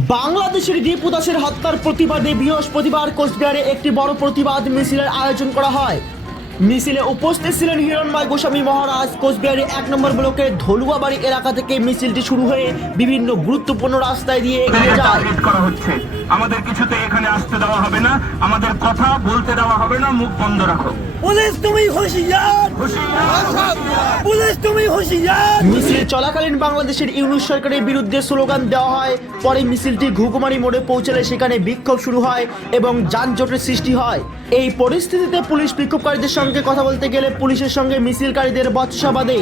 বাংলাদেশের দীপু দাসের হত্যার প্রতিবাদে বৃহস্পতিবার কোচবিহারে একটি বড় প্রতিবাদ মিছিলের আয়োজন করা হয়। মিছিলে উপস্থিত ছিলেন হিরণময় গোস্বামী মহারাজ। কোচবিহারে এক নম্বর ব্লকের ধলুয়াবাড়ি এলাকা থেকে মিছিলটি শুরু হয়ে বিভিন্ন গুরুত্বপূর্ণ রাস্তায় দিয়ে এগিয়ে যায়। আমাদের কিছুতে এখানে আসতে দেওয়া হবে না। আমাদের কথা বলতে দেওয়া হবে না মুখ বন্ধ রাখো। পুলিশ তুমি হুঁশিয়ার। পুলিশ তুমি হুঁশিয়ার। মিছিল চলাকালীন বাংলাদেশের ইউনুস সরকারের বিরুদ্ধে স্লোগান দেওয়া হয়। পরে মিছিলটি ঘুঘুমারি মোড়ে পৌঁছালে সেখানে বিক্ষোভ শুরু হয় এবং যানজটের সৃষ্টি হয়। এই পরিস্থিতিতে পুলিশ বিক্ষোভকারীদের সঙ্গে কথা বলতে গেলে পুলিশের সঙ্গে মিছিলকারীদের বচসা বাঁধে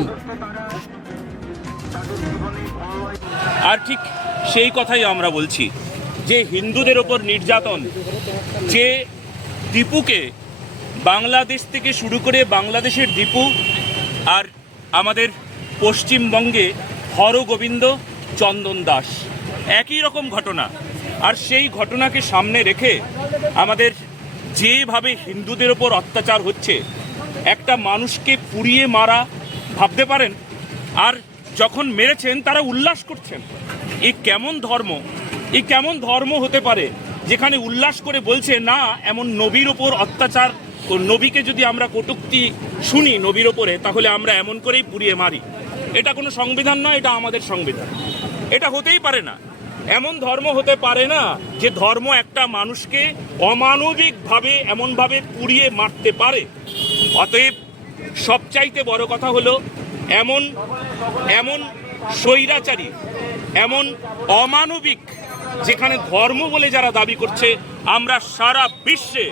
আর ঠিক সেই কথাই আমরা বলছি। যে হিন্দুদের ওপর নির্যাতন, যে দীপুকে বাংলাদেশ থেকে শুরু করে বাংলাদেশের দীপু আর আমাদের পশ্চিমবঙ্গে হরগোবিন্দ চন্দন দাস। একই রকম ঘটনা। আর সেই ঘটনাকে সামনে রেখে আমাদের যেভাবে হিন্দুদের ওপর অত্যাচার হচ্ছে, একটা মানুষকে পুড়িয়ে মারা, ভাবতে পারেন? আর যখন মেরেছেন, তারা উল্লাস করছেন। এই কেমন ধর্ম? এই কেমন ধর্ম হতে পারে? যেখানে উল্লাস করে বলছে, না, এমন নবীর ওপর অত্যাচার। নবীকে যদি আমরা কটুক্তি শুনি নবীর ওপরে, তাহলে আমরা এমন করেই পুড়িয়ে মারি। এটা কোনো সংবিধান নয়, এটা আমাদের সংবিধান। এটা হতেই পারে না। এমন ধর্ম হতে পারে না, যে ধর্ম একটা মানুষকে অমানবিকভাবে এমনভাবে পুড়িয়ে মারতে পারে। অতএব সবচাইতে বড় কথা হলো, এমন এমন স্বৈরাচারী, এমন অমানবিক যেখানে ধর্ম বলে যারা দাবি করছে, আমরা সারা বিশ্বে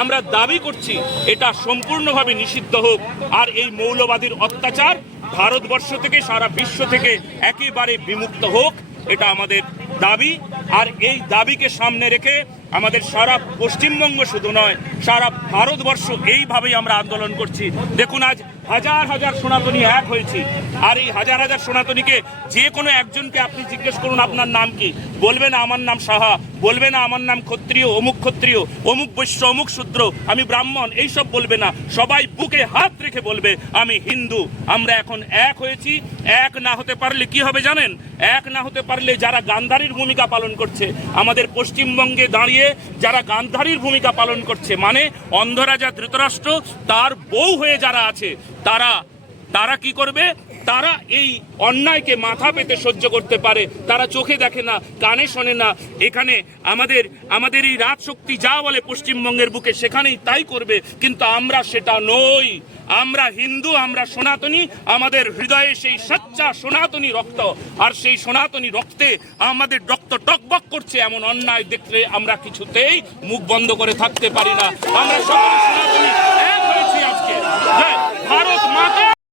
আমরা দাবি করছি এটা সম্পূর্ণভাবে নিষিদ্ধ হোক। আর এই মৌলবাদীর অত্যাচার ভারতবর্ষ থেকে, সারা বিশ্ব থেকে একেবারে বিমুক্ত হোক, এটা আমাদের দাবি। আর এই দাবিকে সামনে রেখে আমাদের সারা পশ্চিমবঙ্গ শুধু নয়, সারা ভারতবর্ষ এইভাবেই আমরা আন্দোলন করছি। দেখুন, আজ হাজার হাজার সনাতনী এক হয়েছি। আর এই হাজার হাজার সনাতনীকে যে কোনো একজনকে আপনি জিজ্ঞেস করুন, আপনার নাম কি? বলবে না, আমার নাম সাহা। বলবে না, আমার নাম ক্ষত্রিয়, অমুক ক্ষত্রিয়, অমুক বৈশ্য, অমুক শূদ্র, আমি ব্রাহ্মণ। এইসব বলবে না। সবাই বুকে হাত রেখে বলবে, আমি হিন্দু। আমরা এখন এক হয়েছি। এক না হতে পারলে কি হবে জানেন? এক না হতে পারলে যারা গান্ধারীর ভূমিকা পালন করছে, আমাদের পশ্চিমবঙ্গে দাঁড়িয়ে যারা গান্ধারীর ভূমিকা পালন করছে মানে অন্ধরাজা ধৃতরাষ্ট্র তার বউ হয়ে যারা আছে তারা তারা কি করবে? তারা এই অন্যায়কে মাথা পেতে সহ্য করতে পারে। তারা চোখে দেখে না, কানে শোনে না। এখানে আমাদের আমাদের এই রাত শক্তি যা বলে পশ্চিমবঙ্গের বুকে, সেখানেই তাই করবে। কিন্তু আমরা সেটা নই। আমরা হিন্দু, আমরা সনাতনী, আমাদের হৃদয়ে সেই সচ্চা সনাতনী রক্ত। আর সেই সনাতনী রক্তে আমাদের রক্ত টকবক করছে এমন অন্যায় দেখলে আমরা কিছুতেই মুখ বন্ধ করে থাকতে পারি না। আমরা সকলে